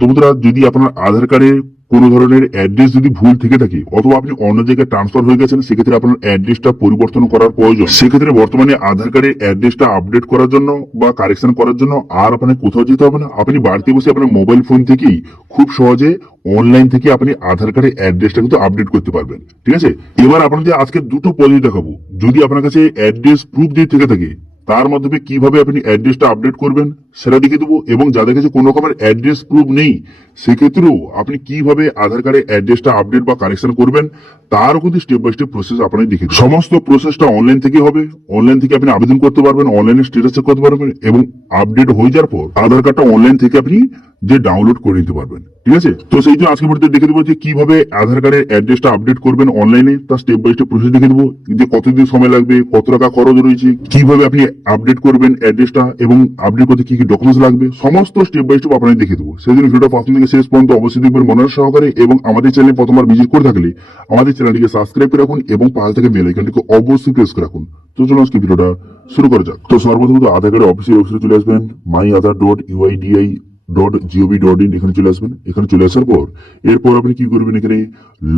তো বন্ধুরা, যদি আপনার আধার কার্ডে কোনো ধরনের অ্যাড্রেস যদি ভুল থেকে থাকে অথবা আপনি অন্য জায়গায় ট্রান্সফার হয়ে গেছেন, সেক্ষেত্রে আপনার অ্যাড্রেসটা পরিবর্তন করার প্রয়োজন। সেক্ষেত্রে বর্তমানে আধার কার্ডের অ্যাড্রেসটা আপডেট করার জন্য বা কারেকশন করার জন্য আর আপনাকে কোথাও যেতে হবে না। আপনি বাড়িতে বসে আপনার মোবাইল ফোন থেকেই খুব সহজে অনলাইন থেকে আপনি আধার কার্ডের অ্যাড্রেসটা কিন্তু আপডেট করতে পারবেন। ঠিক আছে, এবার আপনাদের আজকে দুটো পদ্ধতি দেখাবো। যদি আপনার কাছে অ্যাড্রেস প্রুফ দিয়ে থেকে থাকে, তার মাধ্যমে কিভাবে আপনি অ্যাড্রেসটা আপডেট করবেন সেটা দেখিয়ে দেবো। এবং যাদের কাছে কোনো রকমের অ্যাড্রেস প্রুফ নেই, সেক্ষেত্রেও আপনি কিভাবে আধার কার্ডের অ্যাড্রেসটা আপডেট বা কারেকশন করবেন তারও কিন্তু স্টেপ বাই স্টেপ প্রসেস আপনাকে দেখিয়ে দেবো। সমস্ত প্রসেসটা অনলাইন থেকে হবে। অনলাইন থেকে আপনি আবেদন করতে পারবেন, অনলাইনে স্ট্যাটাস চেক করতে পারবেন এবং আপডেট হয়ে যাওয়ার পর আধার কার্ডটা অনলাইন থেকে আপনি যে ডাউনলোড করে নিতে পারবেন। ঠিক আছে, তো সেই জন্য আজকে ভিডিওতে দেখে দেবো যে কিভাবে আধার কার্ডের অ্যাড্রেসটা আপডেট করবেন অনলাইনে, তার স্টেপ বাই স্টেপ প্রসেস দেখে দেবো। যে কতদিন সময় লাগবে, কত টাকা খরচ রয়েছে, কিভাবে আপনি আপডেট করবেন অ্যাড্রেসটা এবং আপডেট করতে কি কি ডকুমেন্টস লাগবে, সমস্ত স্টেপ বাই স্টেপ আপনাকে দেখে দেবো। সেই জন্য ভিডিওটা প্রথম থেকে শেষ পর্যন্ত অবশ্যই দেখবেন মনোযোগ সহকারে। এবং আমাদের চ্যানেলে প্রথমবার ভিজিট করে থাকলে আমাদের চ্যানেলটিকে সাবস্ক্রাইব করে রাখুন এবং পাশে থেকে বেল আইকনটিকে অবশ্যই প্রেস করে রাখুন। তো চলুন আজকে ভিডিওটা শুরু করা যাক। তো সর্বপ্রথম আধার কার্ডের অফিসিয়াল ওয়েবসাইটে চলে আসবেন, myAadhar.uidi.gov.in, এখানে চলে আসবেন। এখানে চলে আসার পর এরপর আপনি কি করবেন, এখানে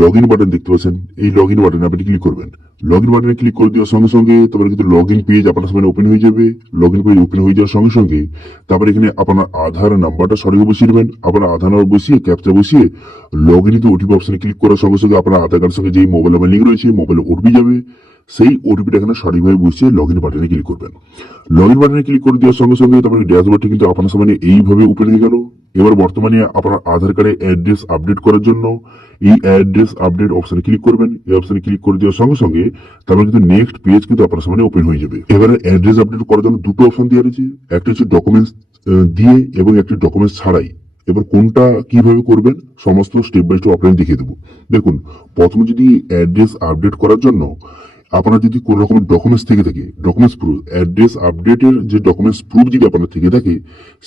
লগ ইন বাটন দেখতে পাচ্ছেন, এই লগ ইন বাটনে আপনি ক্লিক করবেন। লগ ইন বাটনে ক্লিক করে দেওয়ার সঙ্গে সঙ্গে তারপরে কিন্তু লগ ইন পেজ আপনার সামনে ওপেন হয়ে যাবে। লগ ইন পেজ ওপেন হয়ে যাওয়ার সঙ্গে সঙ্গে তারপরে এখানে আপনার আধার নাম্বারটা সঠিক বসিয়ে নেবেন। আপনার আধার নাম্বার বসিয়ে ক্যাপচা বসিয়ে লগ ইন ওটিপি অপশনে ক্লিক করার সঙ্গে সঙ্গে আপনার আধার কার্ডের সঙ্গে যেই মোবাইল নাম্বার লিঙ্ক রয়েছে মোবাইলে ওটিপি যাবে। সেই ওটিপিটা এখানে সঠিকভাবে বসিয়ে লগ ইন বাটনে ক্লিক করবেন। লগ ইন বাটনে ক্লিক করে দেওয়ার সঙ্গে সঙ্গে তারপরে ড্যাশবোর্ডটি কিন্তু আপনার সামনে এইভাবে ওপেন হয়ে গেল। এবার বর্তমানে আপনার আধার কার্ডে অ্যাড্রেস আপডেট করার জন্য এই অ্যাড্রেস আপডেট অপশনে ক্লিক করবেন। এই অপশনে ক্লিক করে দেওয়ার সঙ্গে সঙ্গে তারপরে কিন্তু নেক্সট পেজ কিন্তু আপনার সামনে ওপেন হয়ে যাবে। এবারে অ্যাড্রেস আপডেট করার জন্য দুটো অপশন দেওয়া রয়েছে, একটা হচ্ছে ডকুমেন্টস দিয়ে এবং একটি ডকুমেন্টস ছাড়াই। এবার কোনটা কিভাবে করবেন সমস্ত স্টেপ বাই স্টেপ আপনাকে দেখিয়ে দেবো। দেখুন, প্রথমে যদি অ্যাড্রেস আপডেট করার জন্য আপনার যদি কোন রকমের ডকুমেন্টস থেকে থাকে, ডকুমেন্টস প্রুফ, অ্যাড্রেস আপডেটের যে ডকুমেন্টস প্রুফ যদি আপনার থেকে থাকে,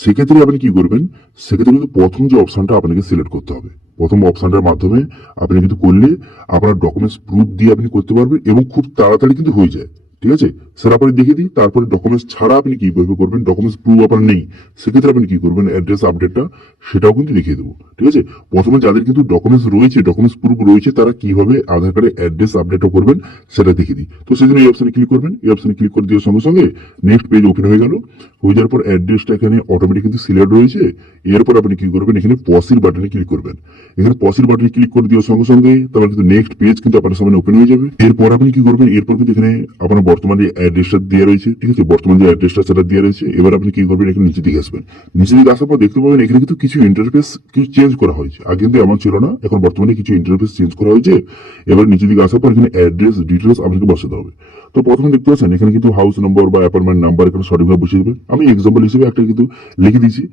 সেক্ষেত্রে আপনি কি করবেন, সেক্ষেত্রে কিন্তু প্রথম যে অপশনটা আপনাকে সিলেক্ট করতে হবে। প্রথম অপশনটার মাধ্যমে আপনি কিন্তু করলে আপনার ডকুমেন্টস প্রুফ দিয়ে আপনি করতে পারবেন এবং খুব তাড়াতাড়ি কিন্তু হয়ে যায়। ঠিক আছে, স্যার আপনি দেখিয়ে দিই। তারপরে ডকুমেন্টস ছাড়া আপনি কিভাবে করবেন, ডকুমেন্টস প্রুফ আপনার নেই, সেক্ষেত্রে আপনি কি করবেন, অ্যাড্রেস আপডেটটা সেটাও কিন্তু দেখিয়ে দেবো। ঠিক আছে, প্রথমে যাদের কিন্তু ডকুমেন্টস রয়েছে, ডকুমেন্টস প্রুফ রয়েছে, তারা কিভাবে আধার কার্ডে অ্যাড্রেস আপডেটও করবেন সেটা দেখিয়ে দিই। তো সেই জন্য এই অপশনে ক্লিক করবেন। এই অপশনে ক্লিক করে দেওয়ার সঙ্গে সঙ্গে নেক্সট পেজ ওপেন হয়ে গেল। হয়ে যাওয়ার পর অ্যাড্রেসটা এখানে অটোমেটিক কিন্তু সিলেক্ট রয়েছে। এরপর আপনি কি করবেন, এখানে পসির বাটনে ক্লিক করবেন। এখানে পসির বাটনে ক্লিক করে দেওয়ার সঙ্গে সঙ্গে তারপর কিন্তু নেক্সট পেজ কিন্তু আপনার সামনে ওপেন হয়ে যাবে। এরপর আপনি কি করবেন, এরপর কিন্তু এখানে আপনার বর্তমানে অ্যাড্রেসটা দেওয়া রয়েছে। ঠিক আছে, বর্তমানে যে অ্যাড্রেসটা সেটা দেওয়া রয়েছে। এবার আপনি কি করবেন, এখানে নিচে দিকে আসবেন। নিচে দিকে আসার পর দেখতে পাবেন এখানে কিন্তু কিছু ইন্টারফেস কিছু চেঞ্জ করা হয়েছে। আগে কিন্তু এমন ছিল না, এখন বর্তমানে কিছু ইন্টারফেস চেঞ্জ করা হয়েছে। এবার নিচে দিকে আসার পর এখানে অ্যাড্রেস ডিটেলস আপনাকে বসাতে হবে। তো প্রথমে দেখতে পাচ্ছেন এখানে কিন্তু হাউস নম্বর বা অ্যাপার্টমেন্ট নাম্বার এখানে সঠিকভাবে বসিয়ে দেবেন। আমি এক্সাম্পল হিসেবে একটা কিন্তু লিখে দিয়েছি।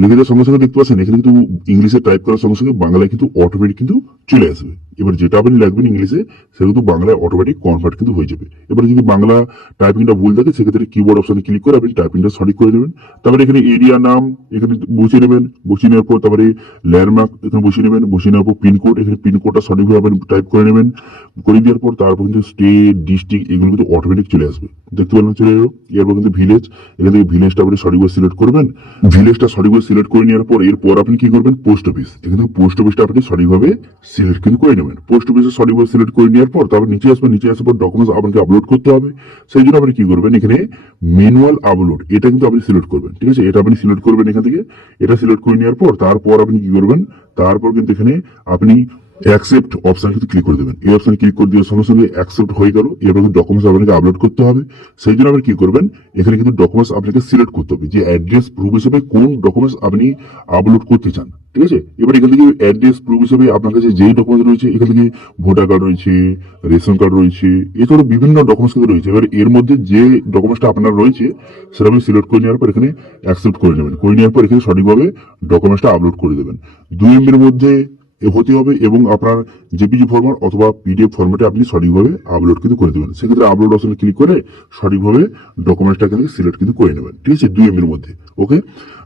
লিখে দেওয়ার সঙ্গে সঙ্গে দেখতে পাচ্ছেন এখানে কিন্তু ইংলিশে টাইপ করার সঙ্গে সঙ্গে বাংলায় কিন্তু অটোমেটিক কিন্তু চলে আসবে। এবার যেটা আপনি লিখবেন ইংলিশে সেটা কিন্তু বাংলায় অটোমেটিক কনভার্ট কিন্তু হয়ে যাবে। এবার যদি বাংলা টাইপিংটা ভুল থাকে, সেক্ষেত্রে কিবোর্ড অপশনে ক্লিক করে আপনি টাইপিংটা সঠিক করে নেবেন। তারপরে এখানে এরিয়া নাম এখানে বসিয়ে নেবেন। বসিয়ে নেওয়ার পর তারপরে ল্যান্ডমার্ক এখানে বসিয়ে নেবেন। বসিয়ে নেওয়ার পর পিনকোড, এখানে পিনকোডটা সঠিকভাবে আপনি টাইপ করে নেবেন। করে দেওয়ার পর তারপর কিন্তু স্টেট, ডিস্ট্রিক্ট এগুলো কিন্তু অটোমেটিক চলে আসবে। দেখতে পারবেন চলে এলো। এরপর কিন্তু ভিলেজ, এখান থেকে ভিলেজটা আপনি সঠিকভাবে সিলেক্ট করবেন। ভিলেজটা সঠিকভাবে সিলেক্ট করে নেওয়ার পর এরপর আপনি কি করবেন, পোস্ট অফিস, এখান থেকে পোস্ট অফিসটা আপনি সঠিকভাবে সিলেক্ট কিন্তু করে নেবেন। পোস্ট অফিসে সঠিকভাবে সিলেক্ট করে নেওয়ার পর তারপর নিচে আসবেন। নিচে আসার পর ডকুমেন্টস আপনাকে আপলোড করতে হবে। সেই জন্য আপনি কি করবেন, এখানে ম্যানুয়াল আপলোড এটা কিন্তু আপনি সিলেক্ট করবেন। ঠিক আছে, এটা আপনি সিলেক্ট করবেন এখান থেকে। এটা সিলেক্ট করে নেওয়ার পর তারপর আপনি কি করবেন, তারপর কিন্তু এখানে আপনি অ্যাকসেপ্ট অপশন কিন্তু ক্লিক করে দেবেন। এই অপশন ক্লিক করে দেওয়ার সঙ্গে সঙ্গে অ্যাকসেপ্ট হয়ে গেল। এবার কিন্তু ডকুমেন্টস আপনাকে আপলোড করতে হবে। সেই জন্য আপনি কি করবেন, এখানে কিন্তু ডকুমেন্টস আপনাকে সিলেক্ট করতে হবে যে অ্যাড্রেস প্রুফ হিসেবে কোন ডকুমেন্টস আপনি আপলোড করতে চান। ঠিক আছে, এবার এখান থেকে অ্যাড্রেস প্রুফ হিসেবে আপনার কাছে যেই ডকুমেন্টস রয়েছে, এখান থেকে ভোটার কার্ড রয়েছে, রেশন কার্ড রয়েছে, এছাড়াও বিভিন্ন ডকুমেন্টস কিন্তু রয়েছে। এবার এর মধ্যে যে ডকুমেন্টসটা আপনার রয়েছে সেটা আপনি সিলেক্ট করে নেওয়ার পর এখানে অ্যাকসেপ্ট করে নেবেন। করে নেওয়ার পর এখানে সঠিকভাবে ডকুমেন্টসটা আপলোড করে দেবেন। 2 MB মধ্যে হতে হবে এবং আপনার জেপিজি ফরম্যাট অথবা পিডিএফ ফরম্যাটে আপনি সঠিকভাবে আপলোড কিন্তু করে দেবেন। সেক্ষেত্রে আপলোড অপশনে ক্লিক করে সঠিকভাবে ডকুমেন্টসটা কিন্তু সিলেক্ট কিন্তু করে নেবেন। ঠিক আছে, 2 MB মধ্যে। ওকে,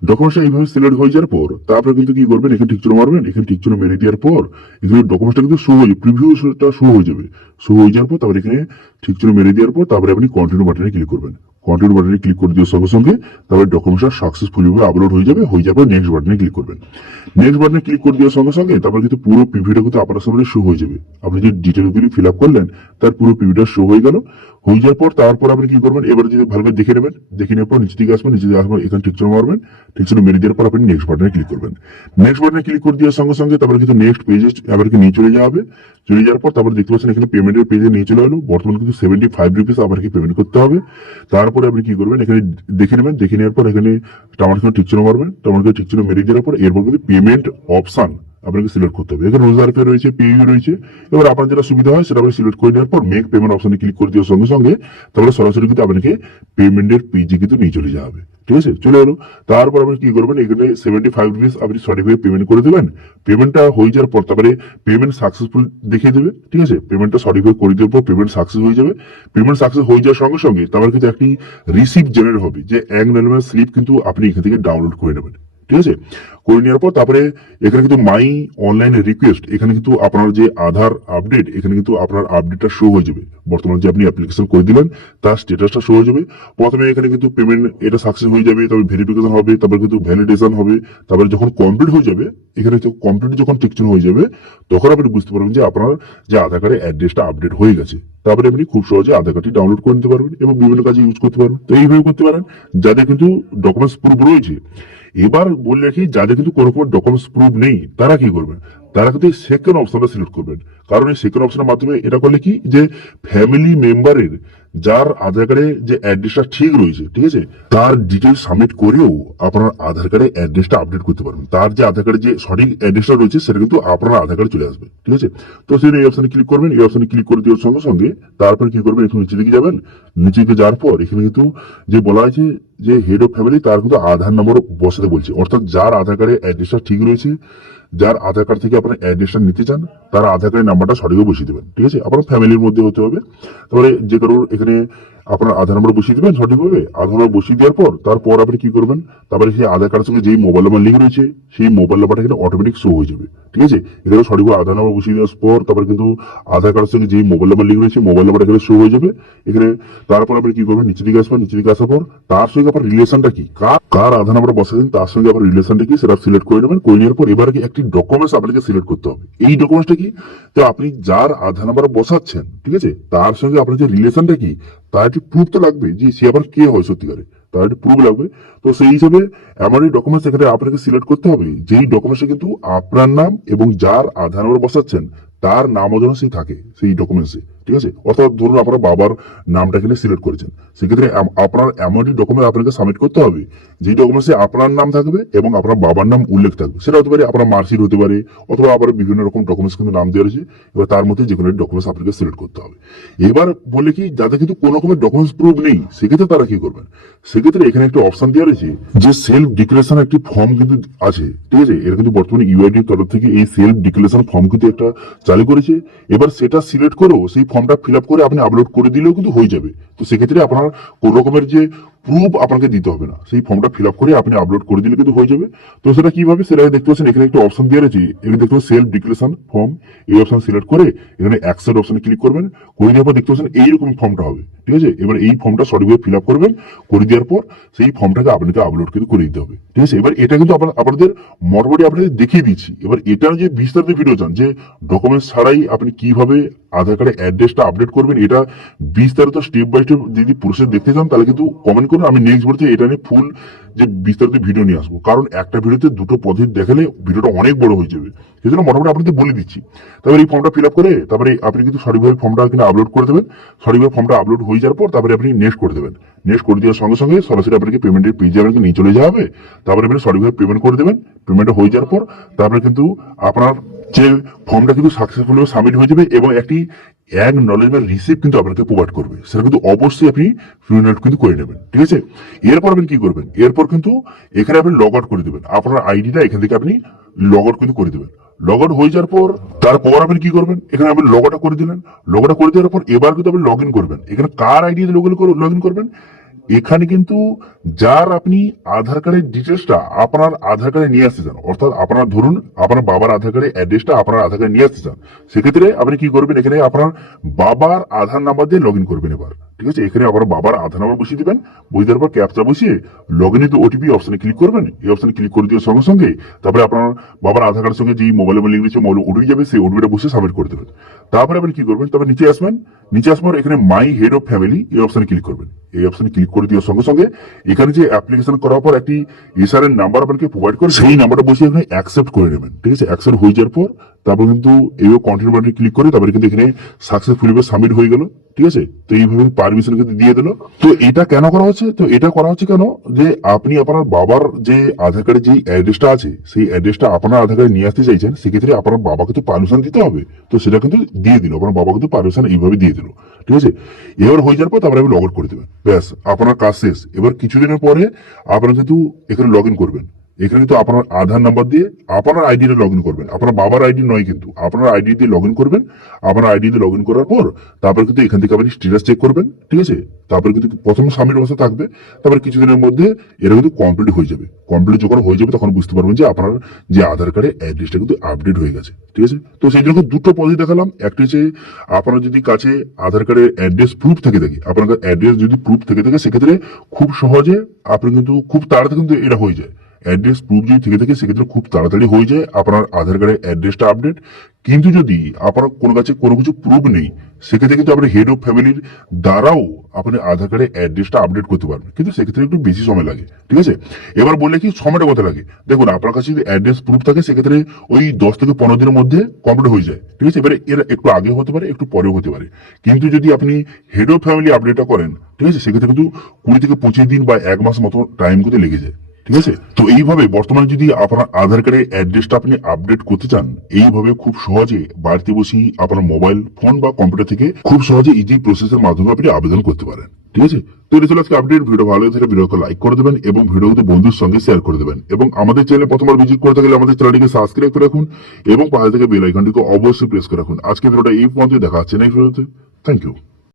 ডকুমেন্টসটা এইভাবে সিলেক্ট হয়ে যাওয়ার পর তারপরে কিন্তু কি করবেন, এখানে ঠিক চিহ্ন মারবেন, এখানে ঠিক চিহ্ন মেরে দেওয়ার পর এখানে ডকুমেন্টসটা কিন্তু শো হয়ে যাবে, প্রিভিউটা শো হয়ে যাবে। শো হয়ে যাওয়ার পর তারপরে এখানে ঠিক চিহ্ন মেরে দেওয়ার পর তারপরে আপনি কন্টিনিউ বাটনে ক্লিক করবেন। কন্টিনিউ বাটনে ক্লিক করে দেওয়ার সঙ্গে সঙ্গে তারপরে ডকুমেন্টসটা সাকসেসফুলি ভাবে আপলোড হয়ে যাবে। হয়ে যাওয়ার পর নেক্সট বাটনে ক্লিক করবেন। নেক্সট বাটনে ক্লিক করে দেওয়ার সঙ্গে সঙ্গে তারপর কিন্তু পুরো প্রিভিউটা কিন্তু আপনার সামনে শো হয়ে যাবে। আপনি যে ডিটেলগুলি ফিল আপ করলেন তার পুরো প্রিভিউটা শো হয়ে গেল। হয়ে যাওয়ার পর তারপর আপনি কি করবেন, এবার যদি ভালো করে দেখে নেবেন, দেখে নেওয়ার পর নিচে দিকে আসবেন, নিচে দিকে আসবেন, এখানে ঠিক চিহ্ন মারবেন, ঠিক চিহ্ন মেরে দেওয়ার পর আপনি নেক্সট বাটনে ক্লিক করবেন। নেক্সট বাটনে ক্লিক করে দেওয়ার সঙ্গে সঙ্গে তারপরে কিন্তু নেক্সট পেজে আবার কি নিয়ে চলে যাবে। চলে যাওয়ার পর তারপরে দেখতে পাচ্ছেন এখানে পেমেন্টের পেজে নিয়ে চলে এলো। বর্তমানে কিন্তু 75 রুপিস আবার কি পেমেন্ট করতে হবে। তারপরে আপনি কি করবেন, এখানে দেখে নেবেন, দেখে নেওয়ার পর এখানে টামার ঠিক চিহ্ন মারবেন, টামার ঠিক চিহ্ন মেরে দেওয়ার পর এরপর কিন্তু পেমেন্ট অপশন আপনাকে সিলেক্ট করতে হবে। এখানে রোজার পে রয়েছে, পেইউ রয়েছে। এবার আপনার যেটা সুবিধা হয় সেটা আপনি সিলেক্ট করে নেওয়ার পর মেক পেমেন্ট অপশনে ক্লিক করে দেওয়ার সঙ্গে সঙ্গে তারপরে সরাসরি কিন্তু আপনাকে পেমেন্টের পেজে কিন্তু নিয়ে চলে যাবে। ঠিক আছে, চলে এলো। তারপর আপনি কি করবেন, এখানে 75 রুপিস আপনি সঠিকভাবে পেমেন্ট করে দেবেন। পেমেন্টটা হয়ে যাওয়ার পর তারপরে পেমেন্ট সাকসেসফুল দেখিয়ে দেবে। ঠিক আছে, পেমেন্টটা সঠিকভাবে করে দেওয়ার পর পেমেন্ট সাকসেস হয়ে যাবে। পেমেন্ট সাকসেস হয়ে যাওয়ার সঙ্গে সঙ্গে তারপরে কিন্তু একটি রিসিপ্ট জেনারেট হবে, যে অ্যাকনলেজমেন্ট স্লিপ কিন্তু আপনি এখান থেকে ডাউনলোড করে নেবেন। ঠিক আছে, করে নেওয়ার পর তারপরে এখানে কিন্তু মাই অনলাইন রিকোয়েস্ট, এখানে কিন্তু আপনার যে আধার আপডেট, এখানে কিন্তু আপনার আপডেটটা শো হয়ে যাবে। বর্তমানে যে আপনি অ্যাপ্লিকেশন করে দিলেন তার স্ট্যাটাসটা শো হয়ে যাবে। প্রথমে এখানে কিন্তু পেমেন্ট এটা সাকসেস হয়ে যাবে, তারপরে ভেরিফিকেশন হবে, তারপরে কিন্তু ভ্যালিডেশন হবে। তারপরে যখন কমপ্লিট হয়ে যাবে, এখানে কমপ্লিট যখন টিকচিহ্ন হয়ে যাবে তখন আপনি বুঝতে পারবেন যে আপনার যে আধার কার্ডের অ্যাড্রেসটা আপডেট হয়ে গেছে। তারপরে আপনি খুব সহজে আধার কার্ডটি ডাউনলোড করে নিতে পারবেন এবং বিভিন্ন কাজে ইউজ করতে পারবেন। তো এইভাবে করতে পারেন যাদের কিন্তু ডকুমেন্টস প্রুফ রয়েছে। এবার বলে রাখি, যাদের কিন্তু কোনো রকম ডকুমেন্টস প্রুফ নেই তারা কি করবেন, তারা কিন্তু এই সেকেন্ড অপশনটা সিলেক্ট করবেন। কারণ এই সেকেন্ড অপশনের মাধ্যমে এটা করলে কি, যে ফ্যামিলি মেম্বারের যার আধার কার্ডে যে অ্যাড্রেসটা ঠিক রয়েছে, ঠিক আছে, তার ডিটেলস সাবমিট করেও আপনার আধার কার্ডে অ্যাড্রেসটা আপডেট করতে পারবেন। তার যে আধার কার্ডে যে সঠিক অ্যাড্রেসটা রয়েছে সেটা কিন্তু আপনার আধার কার্ডে চলে আসবে। ঠিক আছে, তো সেটা এই অপশনে ক্লিক করবেন। এই অপশনে ক্লিক করে দেওয়ার সঙ্গে সঙ্গে তারপর কি করবেন, একটু নিচে দিকে যাবেন। নিচে দিকে যাওয়ার পর এখানে কিন্তু যে বলা আছে যে হেড অফ ফ্যামিলি, তার কিন্তু আধার নম্বর বসাতে বলছে। অর্থাৎ যার আধার কার্ডে অ্যাড্রেসটা ঠিক রয়েছে, যার আধার কার্ড থেকে আপনার অ্যাড্রেসটা নিতে চান, তার আধার কার্ডের নাম্বারটা সঠিকভাবে বসিয়ে দেবেন। ঠিক আছে, আপনার ফ্যামিলির মধ্যে হতে হবে। তারপরে যে কারোর এখানে আপনার আধার নাম্বার বসিয়ে দেবেন সঠিকভাবে। আধার নাম্বার বসিয়ে দেওয়ার তারপর আপনি কি করবেন, তারপরে সেই আধার কার্ডের সঙ্গে যেই মোবাইল নাম্বার লিঙ্ক রয়েছে সেই মোবাইল নাম্বারটা কিন্তু অটোমেটিক শো হয়ে যাবে। ঠিক আছে, এখানে সঠিকভাবে আধার নাম্বার বসিয়ে দেওয়ার পর তারপরে কিন্তু আধার কার্ডের সঙ্গে যেই মোবাইল নাম্বার লিঙ্ক রয়েছে মোবাইল নাম্বারটা এখানে শো হয়ে যাবে এখানে। তারপর আপনি কি করবেন, নিচে দিকে আসবেন। নিচে দিকে আসার পর তার সঙ্গে আপনার রিলেশনটা কি, কার আধার নাম্বার বসাচ্ছেন তার সঙ্গে আপনার রিলেশনটা কি সেটা সিলেক্ট করে নেবেন। করে নেওয়ার পর এবার একটি ডকুমেন্টস আপনাকে সিলেক্ট করতে হবে। এই ডকুমেন্টসটা কি, তো আপনি যার আধার নাম্বার বসাচ্ছেন, ঠিক আছে, তার সঙ্গে আপনার যে রিলেশনটা কি তার একটি প্রুফ তো লাগবে, যে সে আবার কে হয় সত্যিকারে, তার একটি প্রুফ লাগবে। তো সেই হিসাবে এমন এই ডকুমেন্টস এখানে আপনাকে সিলেক্ট করতে হবে যেই ডকুমেন্টসে কিন্তু আপনার নাম এবং যার আধার নাম্বার বসাচ্ছেন তার নামও যেন সেই থাকে সেই ডকুমেন্টসে। ঠিক আছে, অর্থাৎ ধরুন আপনার বাবার নামটা এখানে সিলেক্ট করেছেন, সেক্ষেত্রে আপনার এমন একটি ডকুমেন্ট আপনাকে সাবমিট করতে হবে যে ডকুমেন্টসে আপনার নাম থাকবে এবং আপনার বাবার নাম উল্লেখ থাকবে। সেটা হতে পারে আপনার মার্কশিট হতে পারে, অথবা আবার বিভিন্ন রকম ডকুমেন্টস কিন্তু নাম দেওয়া রয়েছে। এবার তার মধ্যে যে কোনো ডকুমেন্টস আপনাকে সিলেক্ট করতে হবে। এবার বলে কি, যাদের কিন্তু কোনো রকমের ডকুমেন্টস প্রুফ নেই সেক্ষেত্রে তারা কি করবেন, সেক্ষেত্রে এখানে একটা অপশন দেওয়া রয়েছে যে সেলফ ডিক্লারেশন একটি ফর্ম কিন্তু আছে। ঠিক আছে, এর কিন্তু বর্তমানে ইউআইডির তরফ থেকে এই সেলফ ডিক্লারেশন ফর্ম কিন্তু একটা চালু করেছে। এবার সেটা সিলেক্ট করেও সেই ফর্মটা ফিল আপ করে আপনি আপলোড করে দিলেও কিন্তু হয়ে যাবে। তো সেক্ষেত্রে আপনার কোন রকমের যে প্রুফ আপনাকে দিতে হবে না, সেই ফর্মটা ফিল আপ করে আপনি আপলোড করে দিলে কিন্তু হয়ে যাবে। তো সেটা কিভাবে, সেটা দেখতে পাচ্ছেন এখানে একটা অপশন দেওয়া রয়েছে। এখানে দেখতে পাচ্ছেন সেলফ ডিক্লারেশন ফর্ম, এই অপশন সিলেক্ট করে এখানে অ্যাকসেপ্ট অপশনে ক্লিক করবেন। করে দেওয়ার পর দেখতে পাচ্ছেন এইরকম ফর্মটা হবে। ঠিক আছে, এবার এই ফর্মটা সঠিকভাবে ফিল আপ করবেন। করে দেওয়ার পর সেই ফর্মটাকে আপনাকে আপলোড কিন্তু করে দিতে হবে। ঠিক আছে, এবার এটা কিন্তু আপনাদের মোটামুটি আপনাদের দেখিয়ে দিচ্ছি। এবার এটার যে বিস্তারিত ভিডিও চান যে ডকুমেন্টস ছাড়াই আপনি কিভাবে আধার কার্ডের অ্যাড্রেসটা আপডেট করবেন, এটা বিস্তারিত স্টেপ বাই স্টেপ যদি প্রসেস দেখতে চান তাহলে কিন্তু কমেন্ট করুন। আমি নেক্সট ভিডিওতে এটা নিয়ে ফুল যে বিস্তারিত ভিডিও নিয়ে আসবো, কারণ একটা ভিডিওতে দুটো পদ্ধতি দেখালে ভিডিওটা অনেক বড় হয়ে যাবে। সেই জন্য মোটামুটি আপনাদের বলে দিচ্ছি। তারপরে এই ফর্মটা ফিল আপ করে তারপরে আপনি কিন্তু সঠিকভাবে ফর্মটা কিন্তু আপলোড করে দেবেন। সঠিকভাবে ফর্মটা আপলোড হয়ে যাওয়ার পর তারপরে আপনি নেক্সট করে দেবেন। নেক্সট করে দেওয়ার সঙ্গে সঙ্গে সরাসরি আপনাকে পেমেন্টের পেজে আপনাকে নিয়ে চলে যাওয়া হবে। তারপরে আপনি সঠিকভাবে পেমেন্ট করে দেবেন। পেমেন্ট হয়ে যাওয়ার পর তারপরে কিন্তু আপনার যে ফর্মটা কিন্তু সাকসেসফুল সাবমিট হয়ে যাবে এবং একটি অ্যাকনলেজমেন্ট রিসিপ্ট কিন্তু আপনাকে প্রোভাইড করবে। সেটা কিন্তু অবশ্যই আপনি প্রিন্ট কিন্তু করে নেবেন। ঠিক আছে, এরপর আপনি কি করবেন, এরপর কিন্তু এখানে আপনি লগ আউট করে দেবেন। আপনার আইডিটা এখান থেকে আপনি লগ আউট কিন্তু করে দেবেন। লগ আউট হয়ে যাওয়ার পর তারপর আপনি কি করবেন, এখানে আপনি লগ আউট করে দিলেন। লগ আউট করে দেওয়ার পর এবার কিন্তু আপনি লগ ইন করবেন। এখানে কার আইডি লগ ইন করবেন, এখানে কিন্তু যার আপনি আধার কার্ডের ডিটেলসটা আপনার আধার কার্ডে নিয়ে আসতে চান, অর্থাৎ আপনার ধরুন আপনার বাবার আধার কার্ডের অ্যাড্রেসটা আপনার আধার কার্ডে নিয়ে আসতে চান, সেক্ষেত্রে আপনি কি করবেন, এখানে আপনার বাবার আধার নাম্বার দিয়ে লগ ইন করবেন। এবার ঠিক আছে, এখানে আপনার বাবার আধার নাম্বার বসিয়ে দিবেন, বসিয়ে দেওয়ার পর ক্যাপচা বসিয়ে লগ ইন উইথ ওটিপি অপশনে ক্লিক করবেন। এই অপশনে ক্লিক করে দেওয়ার সঙ্গে সঙ্গে তারপরে আপনার বাবার আধার কার্ডের সঙ্গে যে মোবাইল নাম্বার লিঙ্ক দিয়েছে মোবাইল ওটিপি যাবে, সেই ওটিপিটা বসে সাবমিট করে দেবেন। তারপরে আপনি কি করবেন, তারপরে নিচে আসবেন, নিচে আসার পর এখানে মাই হেড অফ ফ্যামিলি এই অপশনে ক্লিক করবেন। এই অপশনে ক্লিক করে দেওয়ার সঙ্গে সঙ্গে এখানে যে অ্যাপ্লিকেশন করার পর একটি এসআরএন নাম্বার আপনাকে প্রোভাইড করে, সেই নাম্বারটা বসে এখানে অ্যাকসেপ্ট করে নেবেন। ঠিক আছে, অ্যাকসেপ্ট হয়ে যাওয়ার পর তারপর কিন্তু এইভাবে কন্টিনিউ বাটনে ক্লিক করে তারপরে কিন্তু এখানে সাকসেসফুলি সাবমিট হয়ে গেল। ঠিক আছে, তো এইভাবে পারমিশন কিন্তু দিয়ে দিল। তো এটা কেন করা হচ্ছে, তো এটা করা হচ্ছে কেন, যে আপনি আপনার বাবার যে আধার কার্ডে যে অ্যাড্রেসটা আছে সেই অ্যাড্রেসটা আপনার আধার কার্ডে নিয়ে আসতে চাইছেন, সেক্ষেত্রে আপনার বাবাকে তো পারমিশন দিতে হবে। তো সেটা কিন্তু দিয়ে দিল, আপনার বাবাকে তো পারমিশন এইভাবে দিয়ে দিল। ঠিক আছে, এবার হয়ে যাওয়ার পর তারপরে আপনি লগ আউট করে দেবেন, ব্যাস আপনার কাজ শেষ। এবার কিছুদিনের পরে আপনার কিন্তু এখানে লগ ইন করবেন। এখানে কিন্তু আপনার আধার নাম্বার দিয়ে আপনার আইডি লগ ইন করবেন, আপনার বাবার আইডি নয়, কিন্তু আপনার আইডি দিয়ে লগ ইন করবেন। আপনার আইডি দিয়ে লগ ইন করার পর তারপরে কিন্তু এখান থেকে আপনি স্ট্যাটাস চেক করবেন। ঠিক আছে, তারপরে কিন্তু প্রথম সাবমিট অবস্থা থাকবে, তারপরে কিছুদিনের মধ্যে এটা কিন্তু কমপ্লিট হয়ে যাবে। কমপ্লিট যখন হয়ে যাবে তখন বুঝতে পারবেন যে আপনার যে আধার কার্ডের অ্যাড্রেসটা কিন্তু আপডেট হয়ে গেছে। ঠিক আছে, তো সেই জন্য দুটো পদ্ধতি দেখালাম। একটা হচ্ছে আপনার যদি কাছে আধার কার্ডের অ্যাড্রেস প্রুফ থেকে থাকে, আপনার অ্যাড্রেস যদি প্রুফ থেকে থাকে, সেক্ষেত্রে খুব সহজে আপনি কিন্তু খুব তাড়াতাড়ি কিন্তু এটা হয়ে যায়। অ্যাড্রেস প্রুফ যদি থেকে থাকে সেক্ষেত্রে খুব তাড়াতাড়ি হয়ে যায় আপনার আধার কার্ডের অ্যাড্রেসটা আপডেট। কিন্তু যদি আপনার কোনো কাছে কোনো কিছু প্রুফ নেই, সেক্ষেত্রে কিন্তু আপনি হেড অফ ফ্যামিলির দ্বারাও আপনি আধার কার্ডের অ্যাড্রেসটা আপডেট করতে পারবেন, কিন্তু সেক্ষেত্রে একটু বেশি সময় লাগে। ঠিক আছে, এবার বললে কি সময়টা কত লাগে, দেখুন আপনার কাছে যদি অ্যাড্রেস প্রুফ থাকে সেক্ষেত্রে ওই 10 থেকে 15 দিনের মধ্যে কমপ্লিট হয়ে যায়। ঠিক আছে, এবারে এর একটু আগে হতে পারে, একটু পরেও হতে পারে। কিন্তু যদি আপনি হেড অফ ফ্যামিলি আপডেটটা করেন, ঠিক আছে, সেক্ষেত্রে কিন্তু 20 থেকে 25 দিন বা 1 মাস মতো টাইম কিন্তু লেগে যায়। ঠিক আছে, তো এইভাবে বর্তমানে যদি আপনার আধার কার্ডের অ্যাড্রেসটা আপনি আপডেট করতে চান, এইভাবে খুব সহজে বাড়িতে বসেই আপনার মোবাইল ফোন বা কম্পিউটার থেকে খুব সহজে ইজি প্রসেসের মাধ্যমে আপনি আবেদন করতে পারেন। ঠিক আছে, তো এটা ছিল আজকে আপডেট। ভিডিও ভালো লাগলে ভিডিওকে লাইক করে দেবেন এবং ভিডিওতে বন্ধুর সঙ্গে শেয়ার করে দেবেন, এবং আমাদের চ্যানেলে প্রথমবার ভিজিট করে থাকলে আমাদের চ্যানেলটিকে সাবস্ক্রাইব করে রাখুন এবং পাশে থেকে বেল আইকনটিকে অবশ্যই প্রেস করে রাখুন। আজকে ভিডিওটা এই পর্যন্ত, দেখা হচ্ছে নেক্সট ভিডিওতে। Thank you.